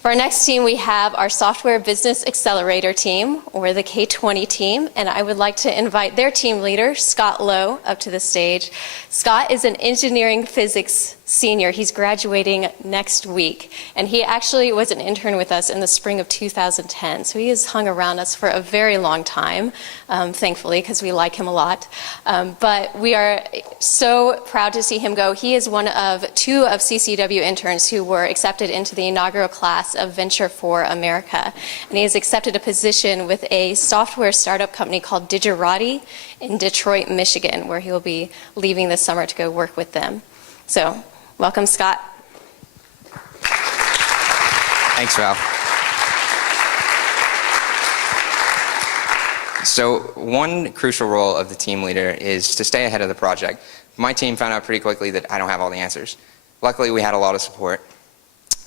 For our next team, we have our Software Business Accelerator team, or the K20 team, and I would like to invite their team leader, Scott Lowe, up to the stage. Scott is an engineering physics senior. He's graduating next week, and he actually was an intern with us in the spring of 2010, so he has hung around us for a very long time, thankfully, because we like him a lot. But we are so proud to see him go. He is one of two of CCEW interns who were accepted into the inaugural class of Venture for America, and he has accepted a position with a software startup company called Digerati in Detroit, Michigan, where he will be leaving this summer to go work with them. So, welcome, Scott. Thanks, Val. So one crucial role of the team leader is to stay ahead of the project. My team found out pretty quickly that I don't have all the answers. Luckily, we had a lot of support.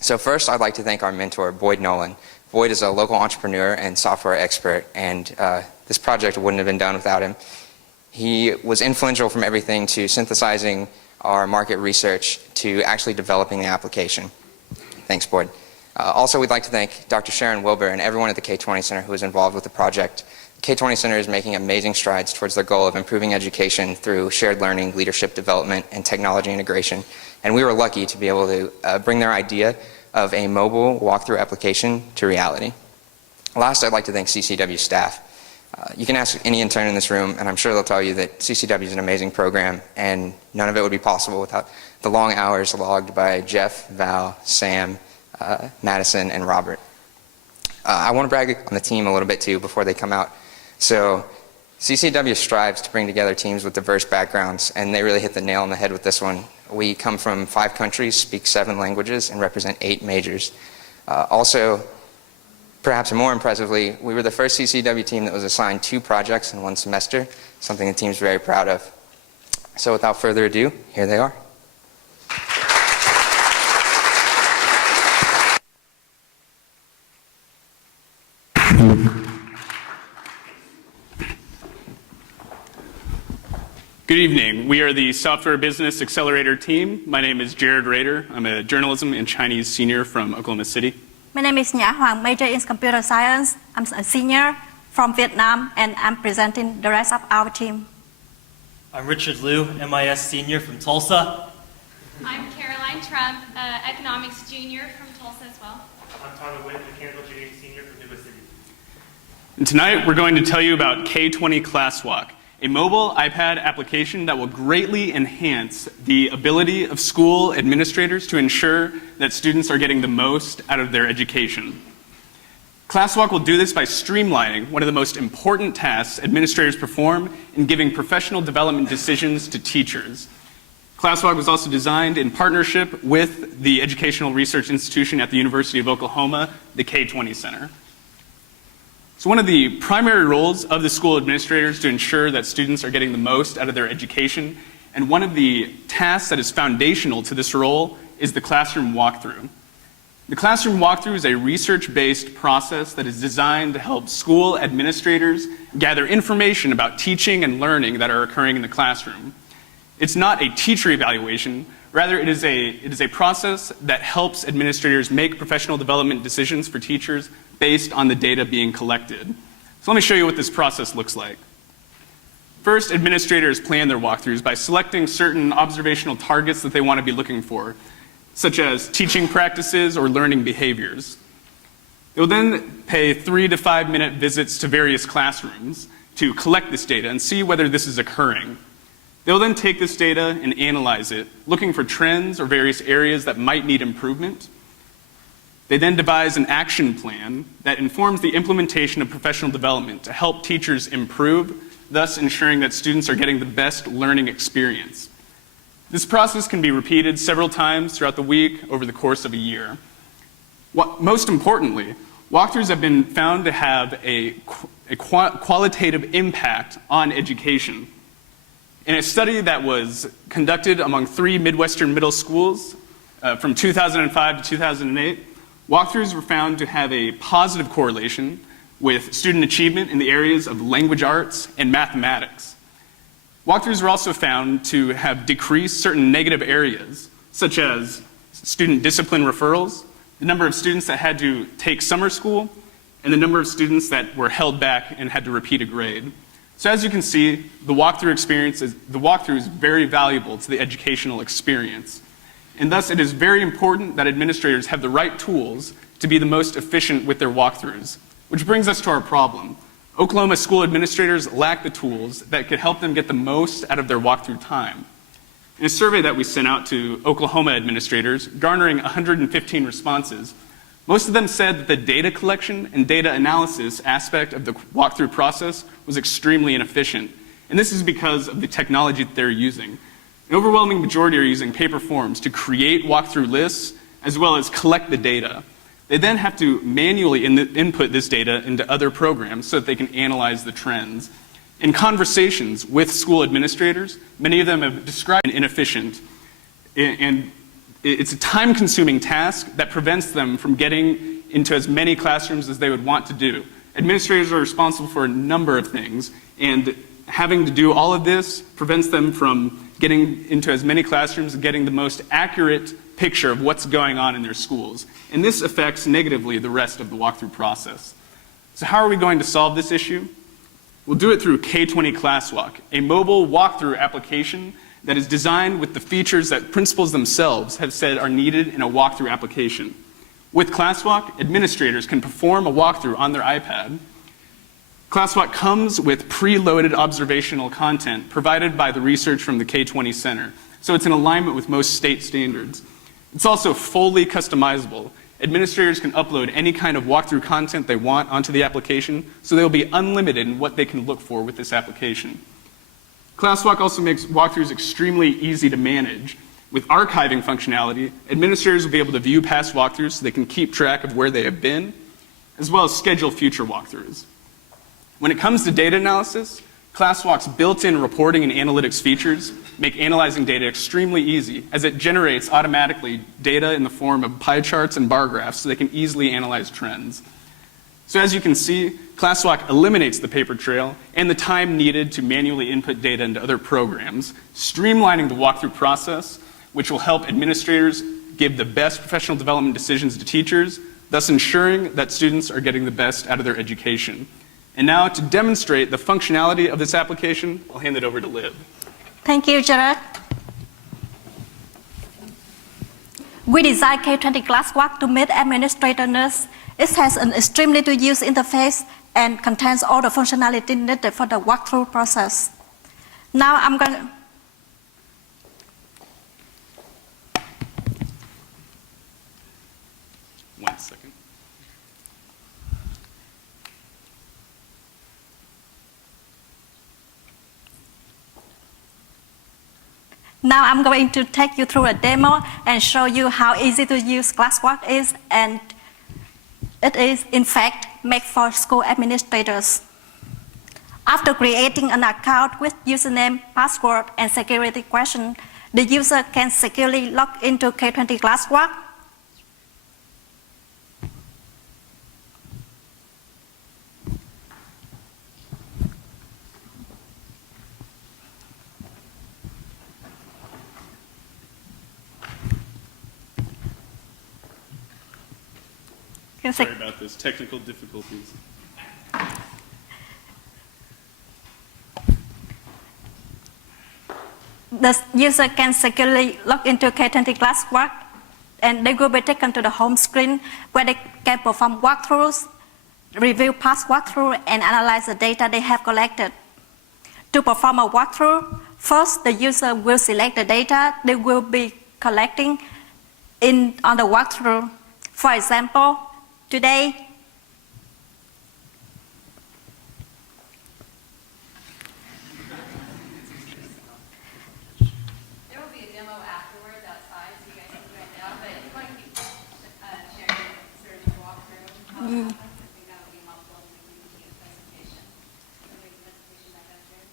So first, I'd like to thank our mentor, Boyd Nolan. Boyd is a local entrepreneur and software expert, and this project wouldn't have been done without him. He was influential from everything to synthesizing our market research to actually developing the application. Thanks, Boyd. Also, we'd like to thank Dr. Sharon Wilbur and everyone at the K20 Center who was involved with the project. The K20 Center is making amazing strides towards their goal of improving education through shared learning, leadership development, and technology integration. And we were lucky to be able to bring their idea of a mobile walkthrough application to reality. Last, I'd like to thank CCEW staff. You can ask any intern in this room, and I'm sure they'll tell you that CCEW is an amazing program, and none of it would be possible without the long hours logged by Jeff, Val, Sam, Madison, and Robert. I want to brag on the team a little bit too before they come out. So CCEW strives to bring together teams with diverse backgrounds, and they really hit the nail on the head with this one. We come from 5 countries, speak 7 languages, and represent 8 majors. Also, perhaps more impressively, we were the first CCEW team that was assigned 2 projects in 1 semester, something the team's very proud of. So without further ado, here they are. Good evening. We are the Software Business Accelerator team. My name is Jared Rader. I'm a journalism and Chinese senior from Oklahoma City. My name is Nhã Hoàng, major in computer science. I'm a senior from Vietnam, and I'm presenting the rest of our team. I'm Richard Liu, MIS senior from Tulsa. I'm Caroline Trump, economics junior from Tulsa as well. I'm Tyler Witt, mechanical engineering senior from New York City. And tonight we're going to tell you about K20 Classwalk, a mobile iPad application that will greatly enhance the ability of school administrators to ensure that students are getting the most out of their education. Classwalk will do this by streamlining one of the most important tasks administrators perform in giving professional development decisions to teachers. Classwalk was also designed in partnership with the educational research institution at the University of Oklahoma, the K20 Center. So one of the primary roles of the school administrators is to ensure that students are getting the most out of their education, and one of the tasks that is foundational to this role is the classroom walkthrough. The classroom walkthrough is a research-based process that is designed to help school administrators gather information about teaching and learning that are occurring in the classroom. It's not a teacher evaluation, rather it is a process that helps administrators make professional development decisions for teachers based on the data being collected. So let me show you what this process looks like. First, administrators plan their walkthroughs by selecting certain observational targets that they want to be looking for, such as teaching practices or learning behaviors. They'll then pay 3 to 5 minute visits to various classrooms to collect this data and see whether this is occurring. They'll then take this data and analyze it, looking for trends or various areas that might need improvement. They then devise an action plan that informs the implementation of professional development to help teachers improve, thus ensuring that students are getting the best learning experience. This process can be repeated several times throughout the week over the course of a year. Most importantly, walkthroughs have been found to have a qualitative impact on education. In a study that was conducted among 3 Midwestern middle schools from 2005 to 2008, walkthroughs were found to have a positive correlation with student achievement in the areas of language arts and mathematics. Walkthroughs were also found to have decreased certain negative areas, such as student discipline referrals, the number of students that had to take summer school, and the number of students that were held back and had to repeat a grade. So as you can see, the walkthrough is very valuable to the educational experience. And thus it is very important that administrators have the right tools to be the most efficient with their walkthroughs. Which brings us to our problem. Oklahoma school administrators lack the tools that could help them get the most out of their walkthrough time. In a survey that we sent out to Oklahoma administrators, garnering 115 responses, most of them said that the data collection and data analysis aspect of the walkthrough process was extremely inefficient. And this is because of the technology that they're using. An overwhelming majority are using paper forms to create walkthrough lists as well as collect the data. They then have to manually input this data into other programs so that they can analyze the trends. In conversations with school administrators, many of them have described it inefficient, and it's a time-consuming task that prevents them from getting into as many classrooms as they would want to do. Administrators are responsible for a number of things, and having to do all of this prevents them from getting into as many classrooms and getting the most accurate picture of what's going on in their schools. And this affects negatively the rest of the walkthrough process. So how are we going to solve this issue? We'll do it through K20 Classwalk, a mobile walkthrough application that is designed with the features that principals themselves have said are needed in a walkthrough application. With Classwalk, administrators can perform a walkthrough on their iPad. Classwalk comes with preloaded observational content provided by the research from the K20 Center, so it's in alignment with most state standards. It's also fully customizable. Administrators can upload any kind of walkthrough content they want onto the application, so they'll be unlimited in what they can look for with this application. Classwalk also makes walkthroughs extremely easy to manage. With archiving functionality, administrators will be able to view past walkthroughs so they can keep track of where they have been, as well as schedule future walkthroughs. When it comes to data analysis, Classwalk's built-in reporting and analytics features make analyzing data extremely easy, as it generates automatically data in the form of pie charts and bar graphs so they can easily analyze trends. So as you can see, Classwalk eliminates the paper trail and the time needed to manually input data into other programs, streamlining the walkthrough process, which will help administrators give the best professional development decisions to teachers, thus ensuring that students are getting the best out of their education. And now, to demonstrate the functionality of this application, I'll hand it over to Liv. Thank you, Jared. We designed K20 Classwalk to meet administrators. It has an extremely to-use interface and contains all the functionality needed for the walkthrough process. Now I'm going to... One second. Now I'm going to take you through a demo and show you how easy to use Classwalk is, and it is, in fact, made for school administrators. After creating an account with username, password, and security question, the user can securely log into K20 Classwalk. Sorry about this, technical difficulties. The user can securely log into K20 Classwalk, and they will be taken to the home screen where they can perform walkthroughs, review past walkthrough, and analyze the data they have collected. To perform a walkthrough, first the user will select the data they will be collecting on the walkthrough. For example, today, There will be a demo afterwards outside, so you guys can do it now, but if you want to keep sharing sort of the walkthrough, I think that would be helpful if we can keep the presentation. So maybe the presentation back up here.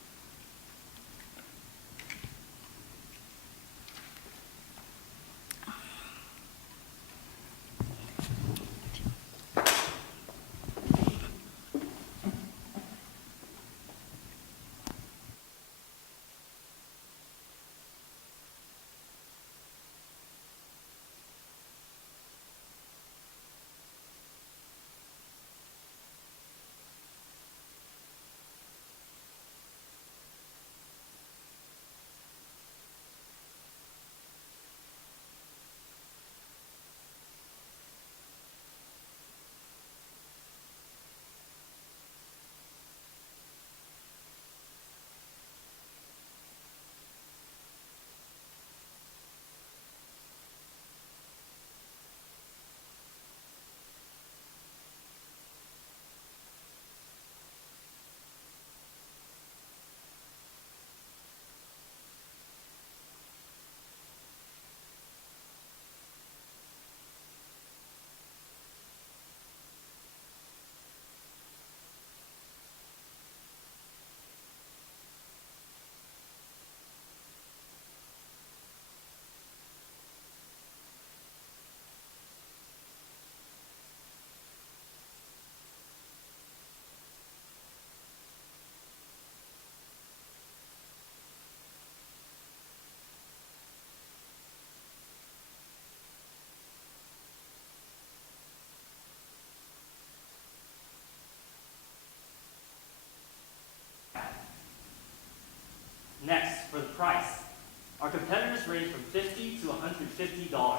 Our competitors range from $50 to $150.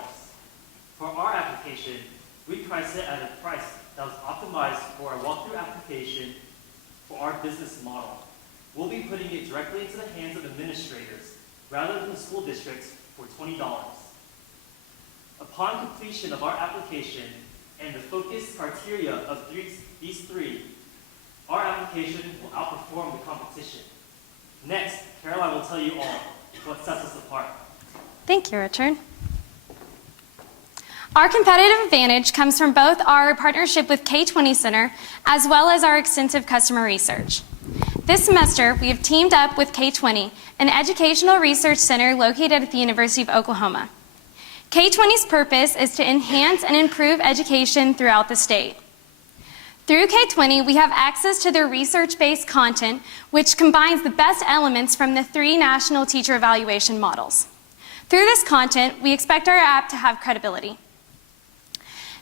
For our application, we price it at a price that was optimized for our walkthrough application for our business model. We'll be putting it directly into the hands of administrators rather than the school districts for $20. Upon completion of our application and the focus criteria of these three, our application will outperform the competition. Next, Caroline will tell you all what sets us apart. Thank you, Richard. Our competitive advantage comes from both our partnership with K20 Center as well as our extensive customer research. This semester, we have teamed up with K20, an educational research center located at the University of Oklahoma. K20's purpose is to enhance and improve education throughout the state. Through K20, we have access to their research-based content, which combines the best elements from the 3 national teacher evaluation models. Through this content, we expect our app to have credibility.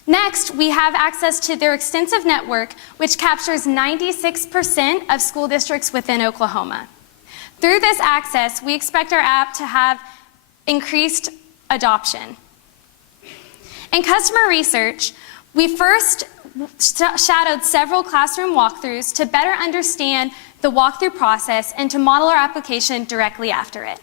Next, we have access to their extensive network, which captures 96% of school districts within Oklahoma. Through this access, we expect our app to have increased adoption. In customer research, we first shadowed several classroom walkthroughs to better understand the walkthrough process and to model our application directly after it.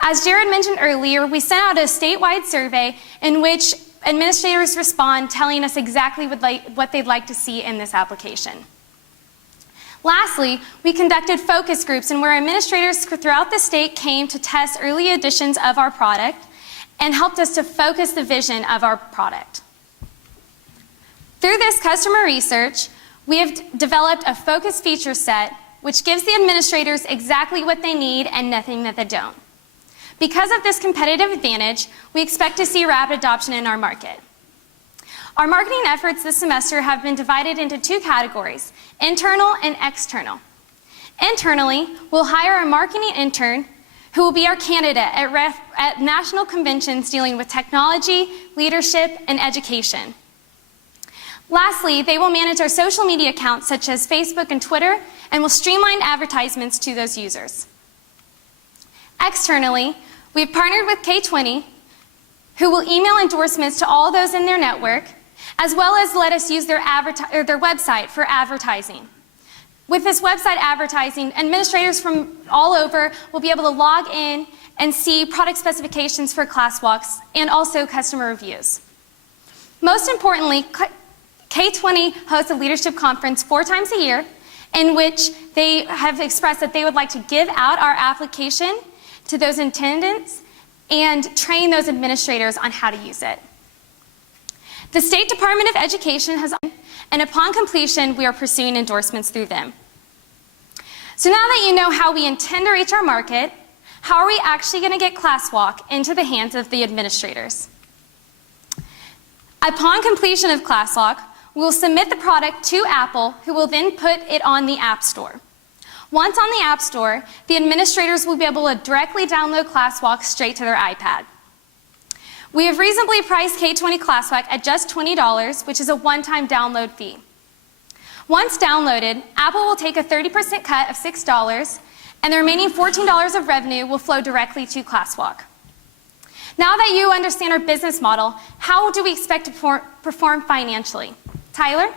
As Jared mentioned earlier, we sent out a statewide survey in which administrators respond telling us exactly what they'd like to see in this application. Lastly, we conducted focus groups and where administrators throughout the state came to test early editions of our product and helped us to focus the vision of our product. Through this customer research, we have developed a focus feature set which gives the administrators exactly what they need and nothing that they don't. Because of this competitive advantage, we expect to see rapid adoption in our market. Our marketing efforts this semester have been divided into 2 categories, internal and external. Internally, we'll hire a marketing intern who will be our candidate at national conventions dealing with technology, leadership, and education. Lastly, they will manage our social media accounts such as Facebook and Twitter and will streamline advertisements to those users. Externally, we've partnered with K20, who will email endorsements to all those in their network, as well as let us use their website for advertising. With this website advertising, administrators from all over will be able to log in and see product specifications for Classwalks and also customer reviews. Most importantly, K20 hosts a leadership conference 4 times a year in which they have expressed that they would like to give out our application to those attendants and train those administrators on how to use it. The State Department of Education has, and upon completion, we are pursuing endorsements through them. So now that you know how we intend to reach our market, how are we actually going to get Classwalk into the hands of the administrators? Upon completion of Classwalk, we will submit the product to Apple, who will then put it on the App Store. Once on the App Store, the administrators will be able to directly download Classwalk straight to their iPad. We have reasonably priced K20 Classwalk at just $20, which is a one-time download fee. Once downloaded, Apple will take a 30% cut of $6, and the remaining $14 of revenue will flow directly to Classwalk. Now that you understand our business model, how do we expect to perform financially? Tyler?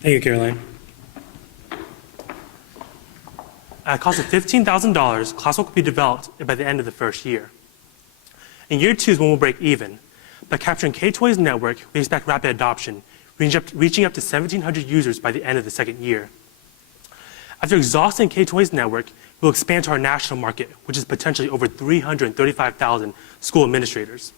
Thank you, Caroline. At a cost of $15,000, Classwalk will be developed by the end of the first year. In year 2 is when we'll break even. By capturing K20's network, we expect rapid adoption, reaching up to 1,700 users by the end of the second year. After exhausting K20's network, we'll expand to our national market, which is potentially over 335,000 school administrators.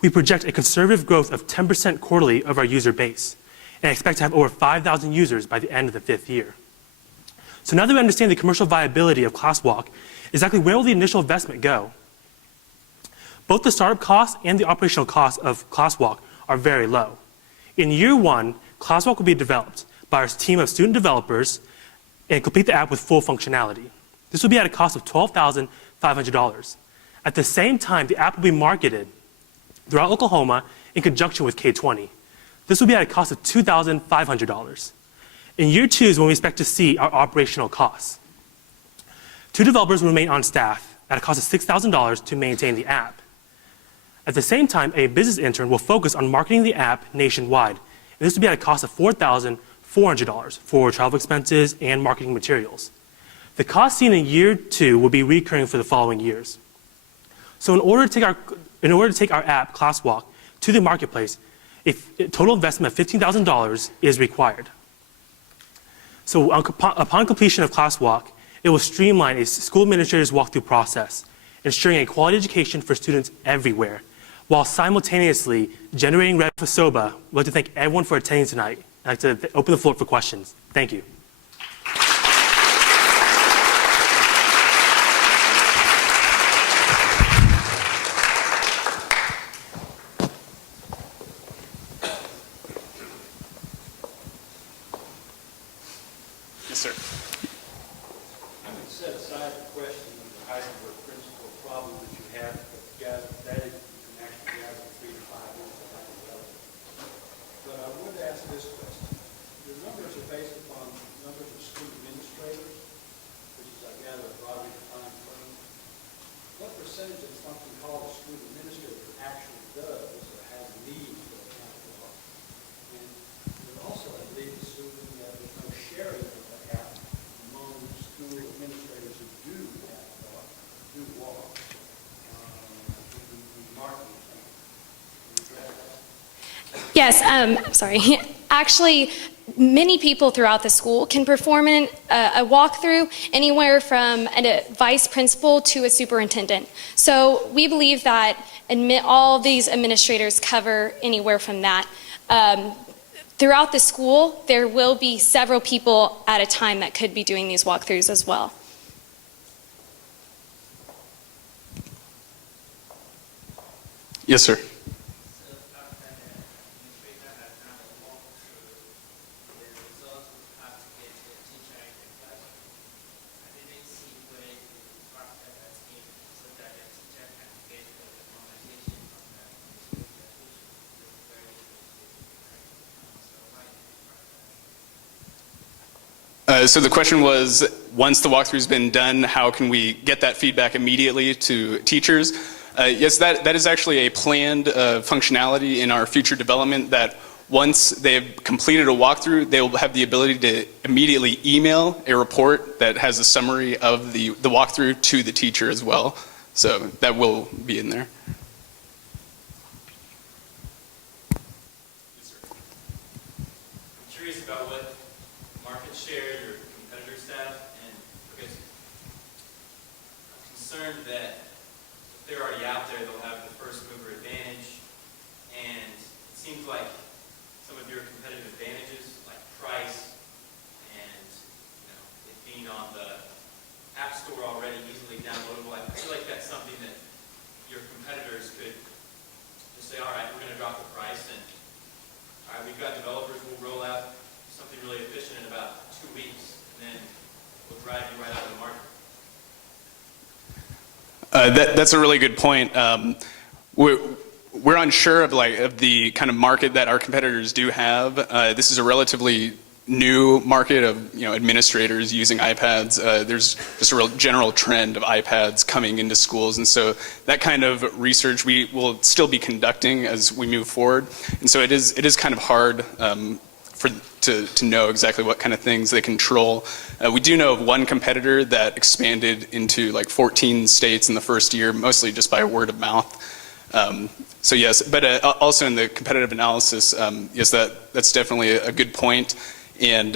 We project a conservative growth of 10% quarterly of our user base, and expect to have over 5,000 users by the end of the 5th year. So now that we understand the commercial viability of Classwalk, exactly where will the initial investment go? Both the startup costs and the operational costs of Classwalk are very low. In year 1, Classwalk will be developed by our team of student developers and complete the app with full functionality. This will be at a cost of $12,500. At the same time, the app will be marketed throughout Oklahoma in conjunction with K20. This will be at a cost of $2,500. In year 2 is when we expect to see our operational costs. 2 developers will remain on staff, at a cost of $6,000 to maintain the app. At the same time, a business intern will focus on marketing the app nationwide, and this will be at a cost of $4,400 for travel expenses and marketing materials. The cost seen in year 2 will be recurring for the following years. So in order to take our app, Classwalk, to the marketplace, a total investment of $15,000 is required. So upon completion of Classwalk, it will streamline a school administrator's walkthrough process, ensuring a quality education for students everywhere, while simultaneously generating revenue for SOBA. We'd like to thank everyone for attending tonight. I'd like to open the floor for questions. Thank you. Yes, sir. I'm going to set aside the question of the Heisenberg principle problem that you have, but that is, you can actually gather 3 to 5 years of that relevant. But I would ask this question. The numbers are based upon numbers of school administrators, which is, I gather, a broadly defined term. What percentage of something called a school administrator actually does or has needs for a county law? And you're also, I believe, assuming that there's no sharing of the app among school administrators who do walk in marketing things. Can you address that? Yes, sorry. Actually, many people throughout the school can perform a walkthrough, anywhere from a vice principal to a superintendent. So we believe that all of these administrators cover anywhere from that. Throughout the school, there will be several people at a time that could be doing these walkthroughs as well. Yes, sir. So the question was, once the walkthrough's been done, how can we get that feedback immediately to teachers? Yes, that is actually a planned functionality in our future development, that once they've completed a walkthrough, they will have the ability to immediately email a report that has a summary of the walkthrough to the teacher as well. So that will be in there. I'm curious about what market share your competitors have, and because I'm concerned that if they're already out there, they'll have the first mover advantage, and it seems like some of your competitive advantages, like price and it being on the App Store already easily downloadable, I feel like that's something that your competitors could just say, all right, we're going to drop the price, and all right, we've got developers, we'll roll out something really efficient in about 2 weeks, and then we'll drive you right out of the market. That's a really good point. We're unsure of the kind of market that our competitors do have. This is a relatively new market of administrators using iPads. There's just a real general trend of iPads coming into schools, and so that kind of research we will still be conducting as we move forward. And so it is kind of hard to know exactly what kind of things they control. We do know of one competitor that expanded into 14 states in the first year, mostly just by word of mouth. So yes, but also in the competitive analysis, yes, that's definitely a good point. And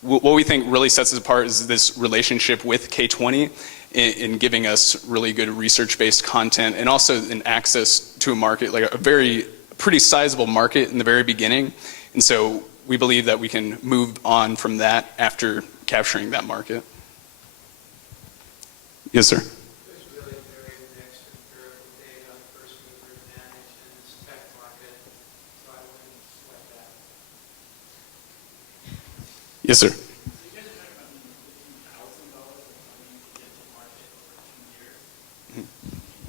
what we think really sets us apart is this relationship with K20 in giving us really good research-based content, and also an access to a market, like a pretty sizable market in the very beginning. And so we believe that we can move on from that after capturing that market. Yes, sir. There's really very mixed empirical data on first mover advantage in this tech market, so I wouldn't sweat that. Yes, sir. So you guys are talking about $15,000 of money to get to market over 2 years. You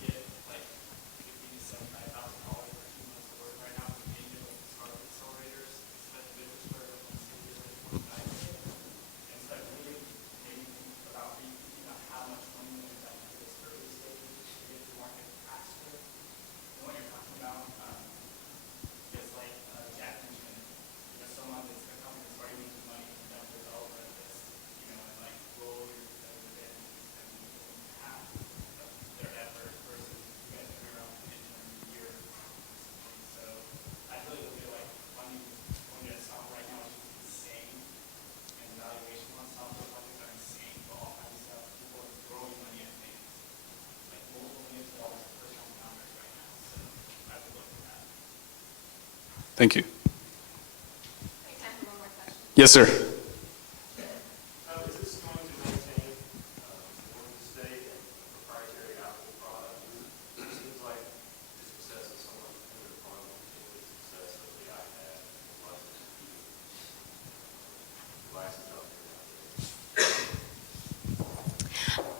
get like $50,000 to $75,000 for 2 months of work right now from annual startup accelerators, especially with the startup on stages like 25. And so I really maybe think about rethinking about how much money you invest in this early Thank you. Yes, sir. Is this going to maintain, going to stay a proprietary Apple product? It seems like the success of someone under upon the success of the iPad devices out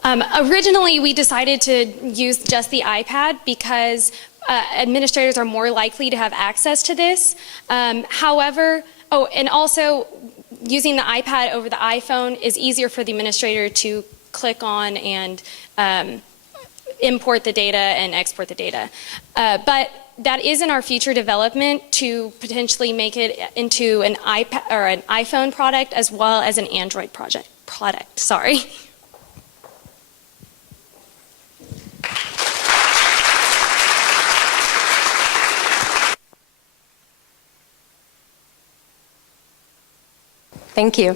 there. Originally, we decided to use just the iPad because administrators are more likely to have access to this. However, and also using the iPad over the iPhone is easier for the administrator to click on and import the data and export the data. But that is in our future development to potentially make it into an iPad or an iPhone product as well as an Android product. Sorry. Thank you.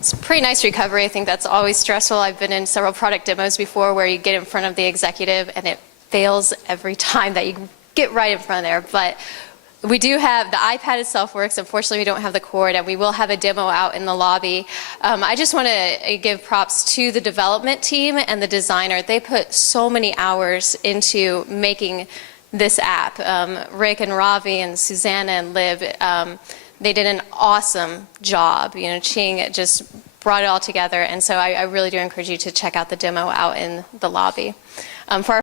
It's a pretty nice recovery. I think that's always stressful. I've been in several product demos before where you get in front of the executive and it fails every time that you get right in front of there. But we do have, the iPad itself works. Unfortunately, we don't have the cord, and we will have a demo out in the lobby. I just want to give props to the development team and the designer. They put so many hours into making this app. Rick and Ravi and Susanna and Liv, they did an awesome job. You know, Ching just brought it all together, and so I really do encourage you to check out the demo out in the lobby. For our